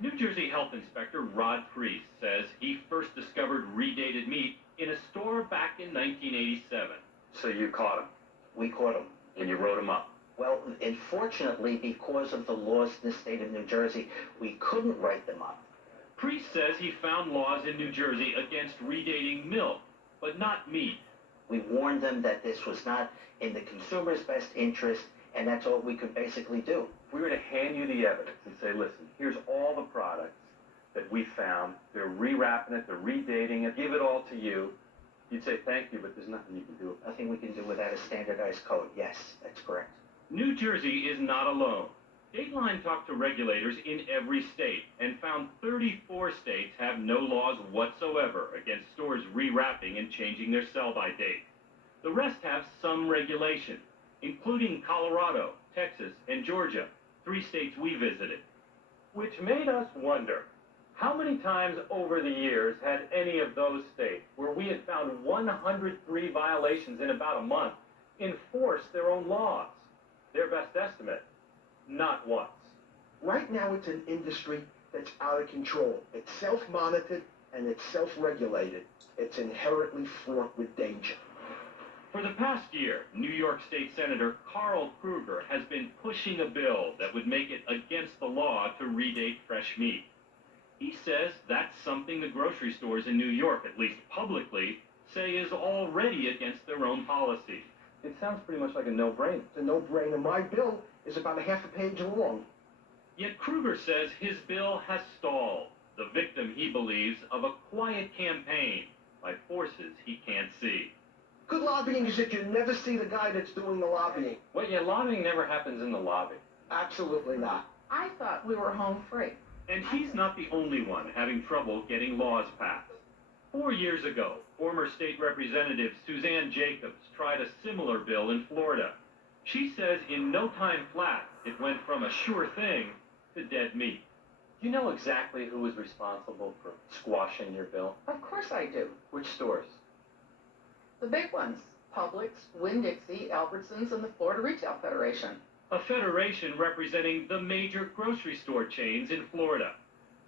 New Jersey Health Inspector Rod Priest says he first discovered redated meat in a store back in 1987. So you caught him? We caught him. And you wrote him up? Well, unfortunately, because of the laws in the state of New Jersey, we couldn't write them up. Priest says he found laws in New Jersey against redating milk, but not meat. We warned them that this was not in the consumer's best interest, and that's all we could basically do. If we were to hand you the evidence and say, listen, here's all the products that we found, they're rewrapping it, they're redating it, give it all to you, you'd say thank you, but there's nothing you can do. Nothing we can do without a standardized code. Yes, that's correct. New Jersey is not alone. Dateline talked to regulators in every state and found 34 states have no laws whatsoever against stores rewrapping and changing their sell-by date. The rest have some regulation, including Colorado, Texas, and Georgia, 3 states we visited. Which made us wonder, how many times over the years had any of those states, where we had found 103 violations in about a month, enforced their own laws? Their best estimate, not once. Right now it's an industry that's out of control. It's self-monitored and it's self-regulated. It's inherently fraught with danger. For the past year, New York State Senator Carl Kruger has been pushing a bill that would make it against the law to redate fresh meat. He says that's something the grocery stores in New York, at least publicly, say is already against their own policy. It sounds pretty much like a no-brainer. It's a no-brainer. My bill is about a half a page long. Yet Kruger says his bill has stalled, the victim, he believes, of a quiet campaign by forces he can't see. Good lobbying is that you never see the guy that's doing the lobbying. Well, yeah, lobbying never happens in the lobby. Absolutely not. I thought we were home free. And he's not the only one having trouble getting laws passed. 4 years ago, former state representative Suzanne Jacobs tried a similar bill in Florida. She says in no time flat, it went from a sure thing to dead meat. Do you know exactly who was responsible for squashing your bill? Of course I do. Which stores? The big ones. Publix, Winn-Dixie, Albertsons, and the Florida Retail Federation. A federation representing the major grocery store chains in Florida.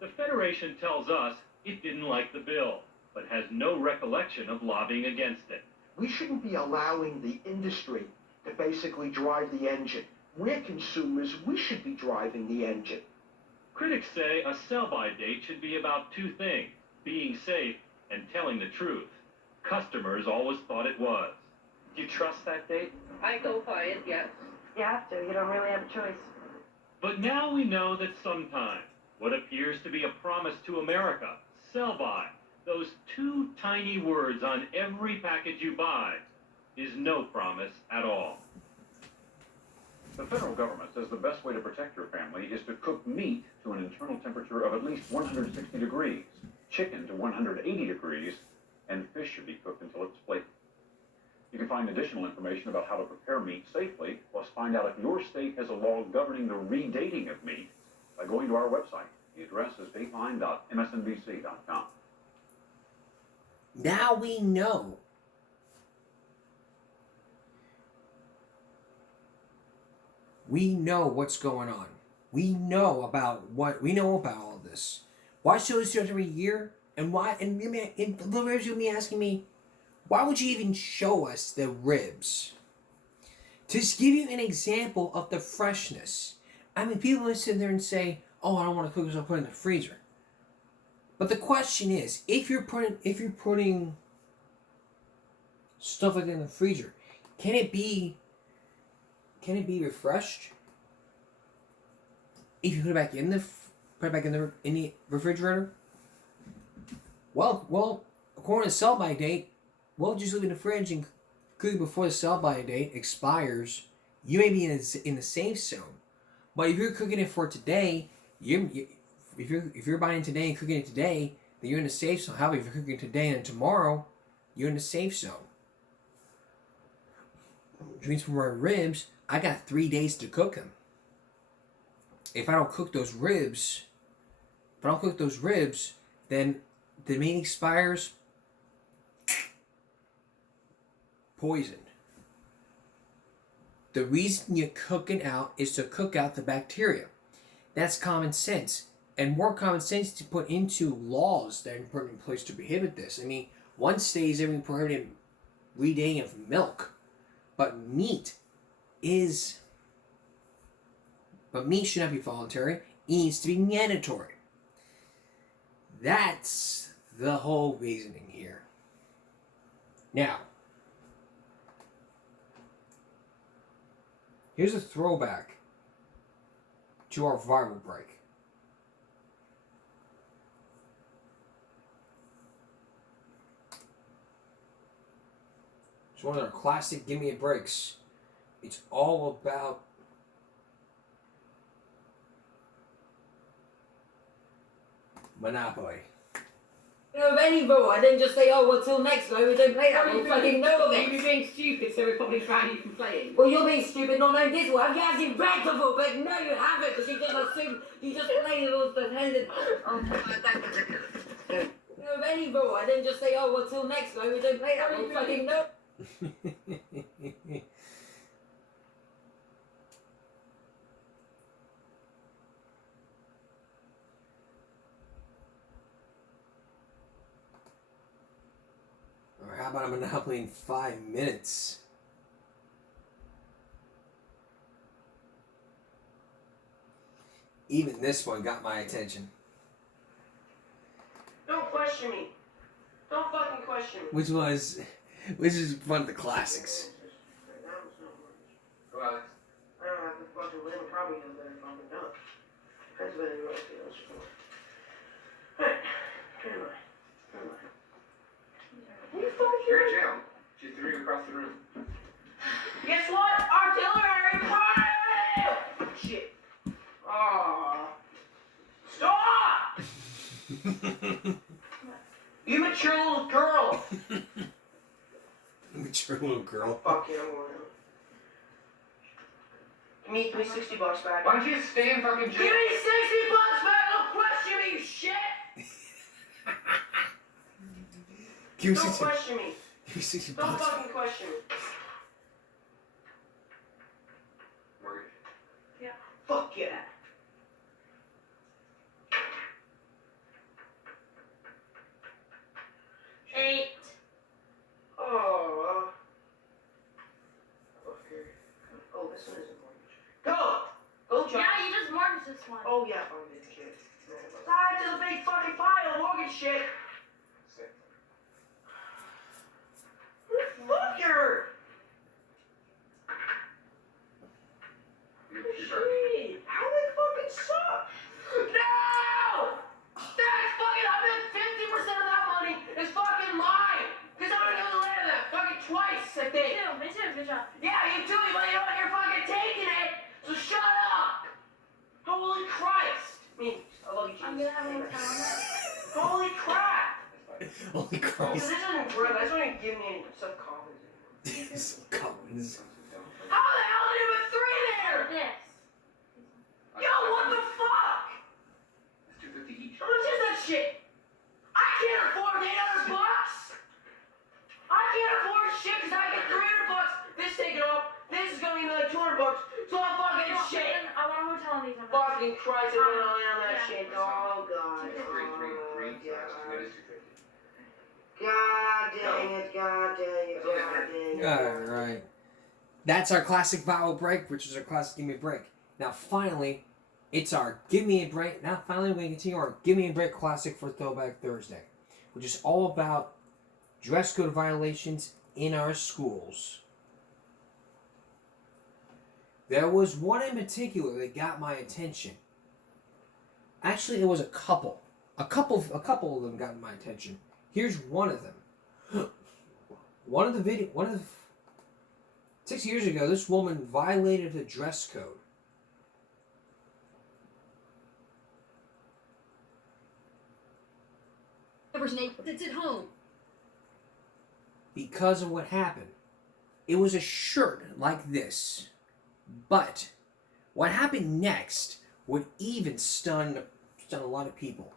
The federation tells us it didn't like the bill, but has no recollection of lobbying against it. We shouldn't be allowing the industry to basically drive the engine. We're consumers, we should be driving the engine. Critics say a sell-by date should be about 2 things, being safe and telling the truth. Customers always thought it was. Do you trust that date? I go by it, yes. You have to. You don't really have a choice. But now we know that sometimes what appears to be a promise to America, sell-by, those 2 tiny words on every package you buy, is no promise at all. The federal government says the best way to protect your family is to cook meat to an internal temperature of at least 160 degrees, chicken to 180 degrees, and fish should be cooked until it's flaky. You can find additional information about how to prepare meat safely, plus find out if your state has a law governing the redating of meat by going to our website. The address is dateline.msnbc.com. Now we know. We know what's going on. We know about all this. Why show this to us every year? And why? And the ribs, you'll be asking me, why would you even show us the ribs? To just give you an example of the freshness. I mean, people will sit there and say, "Oh, I don't want to cook this. I'll put it in the freezer." But the question is, if you're putting stuff like that in the freezer, can it be refreshed? If you put it back in the refrigerator? Well, according to sell-by date, we'll just leave it in the fridge and cook it before the sell-by date expires. You may be in the safe zone, but if you're cooking it for today, if you're buying today and cooking it today, then you're in the safe zone. However, if you're cooking today and tomorrow, you're in the safe zone. Which means for my ribs, I got 3 days to cook them. If I don't cook those ribs, then the meat expires poisoned. The reason you cook it out is to cook out the bacteria. That's common sense. And more common sense to put into laws that are put in place to prohibit this. I mean, one state is even prohibiting redating of milk. But meat should not be voluntary. It needs to be mandatory. That's the whole reasoning here. Now, here's a throwback to our viral break. It's one of our classic Give Me a Breaks. It's all about Monopoly. You know, of any rule, I then just say, oh, well, till next time we don't play that rule, so I didn't know of it. You're being stupid, so we're probably trying you from playing. Well, you're being stupid not knowing this one. You actually read the rule, but no, you haven't, because you just assume, you just played it all dependent. Oh, you know, of any rule, I then just say, oh, well, till next time we don't play that rule, so I didn't know. Or how about a Monopoly in 5 minutes? Even this one got my attention. Don't question me. Don't fucking question me. Which is one of the classics. Go, Alex. I don't have to fucking live. Probably knows that I'm fucking done. Depends whether you want to feel this for. Alright. Turn it on. You fucking You're in jail. She threw you across the room. Guess what? Artillery fire! Shit. Aww. Stop! You mature little girl. Mature little girl. Fuck yeah, I'm going out. Give me $60 back. Why don't you stay in fucking jail? Give me $60 back! Don't question me, you shit! Don't question me. Give me 60 Don't bucks. fucking question me. Mortgage. Yeah. Fuck yeah. $8. Oh. Okay. Oh, this one isn't mortgage. Go! Go, John. Yeah, you just mortgaged this one. Oh, yeah, I'm this kid. Side to the big fucking pile of mortgage shit. Fucker! Shit! How they fucking suck? No! That's fucking, I bet 50% of that money is fucking mine! Cause I'm gonna go to land that fucking twice, I think. Me too, good job. Yeah, you do, but you know what? You're fucking taking it! So shut up! Holy Christ! I mean, I love you, Jesus. I'm gonna have a little time on that. Holy crap! Holy This Christ. isn't gross. That's not even giving me any self-confidence anymore. Self-confidence. How the hell did you put 3 there? This. Yo, what the fuck? It's $250 each. How much is that shit? I can't afford $800 bucks. I can't afford shit because I get $300 bucks. This taken off. This is gonna be like $200 bucks. So I'm fucking shit. I want a hotel on these. Fuck fucking Christ, I'm gonna lay on that shit. Oh, God. God dang it, God dang it, God dang it. Alright. That's our classic viral break, which is our classic Give Me a Break. Now, finally, it's our Give Me a Break. Now, finally, we continue our Give Me a Break classic for Throwback Thursday, which is all about dress code violations in our schools. There was one in particular that got my attention. Actually, it was a couple. A couple of them got my attention. Here's one of them. 6 years ago, this woman violated the dress code. It's at home. Because of what happened. It was a shirt like this. But what happened next would even stun a lot of people.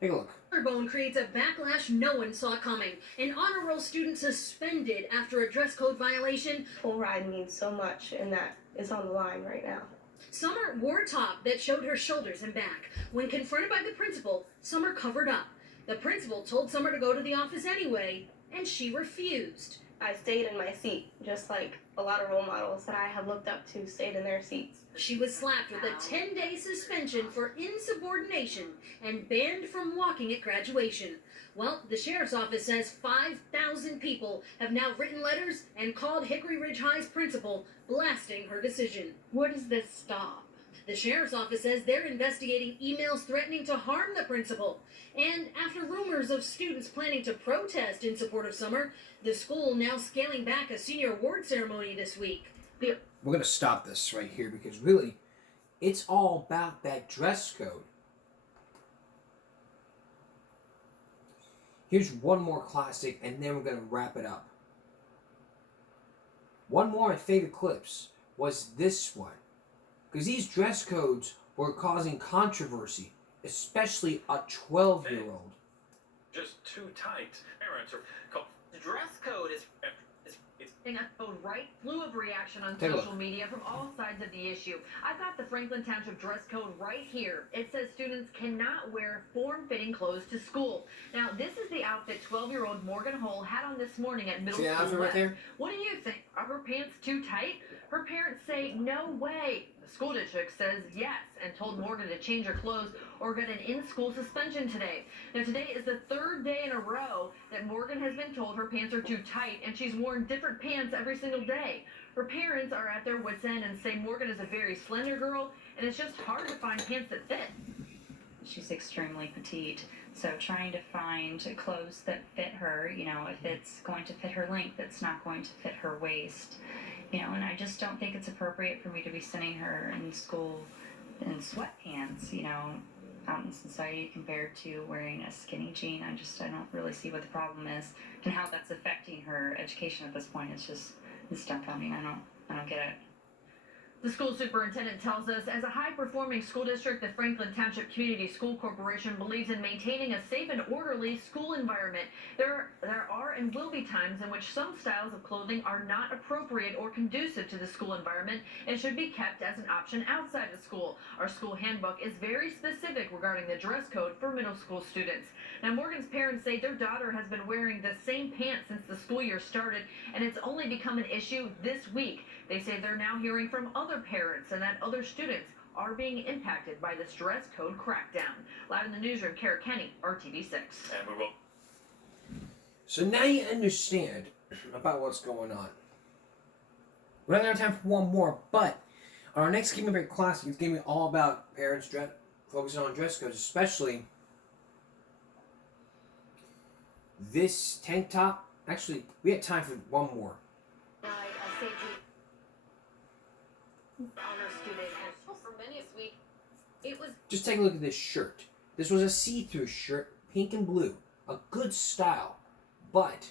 Take a look. Bone creates a backlash no one saw coming. An honor roll student suspended after a dress code violation. Full ride means so much, and that is on the line right now. Summer wore a top that showed her shoulders and back. When confronted by the principal, Summer covered up. The principal told Summer to go to the office anyway, and she refused. I stayed in my seat, just like a lot of role models that I have looked up to stayed in their seats. She was slapped with a 10-day suspension for insubordination and banned from walking at graduation. Well, the sheriff's office says 5,000 people have now written letters and called Hickory Ridge High's principal, blasting her decision. Where does this stop? The sheriff's office says they're investigating emails threatening to harm the principal. And after rumors of students planning to protest in support of Summer, the school now scaling back a senior award ceremony this week. We're going to stop this right here because really, it's all about that dress code. Here's one more classic, and then we're going to wrap it up. One more of my favorite clips was this one. Because these dress codes were causing controversy, especially a 12-year-old. Just too tight. Parents are called. The dress code is a right slew of reaction on Take a social look. media from all sides of the issue. I've got the Franklin Township dress code right here. It says students cannot wear form-fitting clothes to school. Now, this is the outfit 12-year-old Morgan Hull had on this morning at middle See that school outfit right West. there? What do you think? Are her pants too tight? Her parents say no way. The school district says yes and told Morgan to change her clothes or get an in-school suspension today. Now, today is the third day in a row that Morgan has been told her pants are too tight and she's worn different pants every single day. Her parents are at their wits' end and say Morgan is a very slender girl and it's just hard to find pants that fit. She's extremely petite, so trying to find clothes that fit her, if it's going to fit her length, it's not going to fit her waist, and I just don't think it's appropriate for me to be sending her in school in sweatpants, out in society compared to wearing a skinny jean. I don't really see what the problem is and how that's affecting her education at this point. It's dumbfounding. I don't get it. The school superintendent tells us, as a high-performing school district, the Franklin Township Community School Corporation believes in maintaining a safe and orderly school environment. There are and will be times in which some styles of clothing are not appropriate or conducive to the school environment and should be kept as an option outside the school. Our school handbook is very specific regarding the dress code for middle school students. Now, Morgan's parents say their daughter has been wearing the same pants since the school year started, and it's only become an issue this week. They say they're now hearing from other parents and that other students are being impacted by this dress code crackdown. Live in the newsroom, Kara Kenny, RTV6. And we will. So now you understand about what's going on. We're not going to have time for one more, but on our next Give Me a Break classic, it's going to be all about parents focusing on dress codes, especially this tank top. Actually, we had time for one more. Honor student and for many this week, it was Just take a look at this shirt. This was a see-through shirt, pink and blue. A good style, but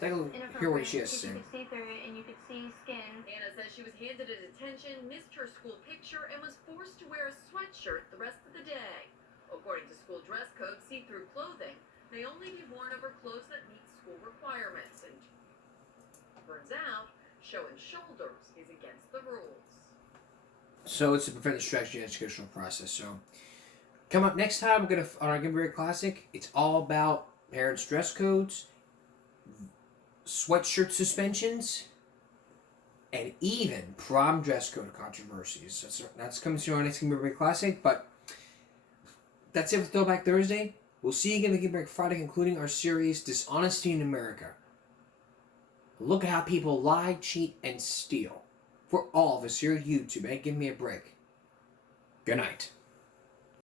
take a look. Hear what she has to say. You could see through it and you could see skin. Anna says she was handed a detention, missed her school picture, and was forced to wear a sweatshirt the rest of the day. According to school dress code, see-through clothing may only be worn over clothes that meet school requirements. And turns out, showing shoulders is against the rules. So it's a preventive strategy and educational process. So come up next time, we're gonna on our Game Break Classic. It's all about parents' dress codes, sweatshirt suspensions, and even prom dress code controversies. That's coming soon on our next Game Break Classic. But that's it for Throwback Thursday. We'll see you again on Game Break Friday, concluding our series Dishonesty in America. Look at how people lie, cheat, and steal. For all of us here at YouTube, and give me a break. Good night.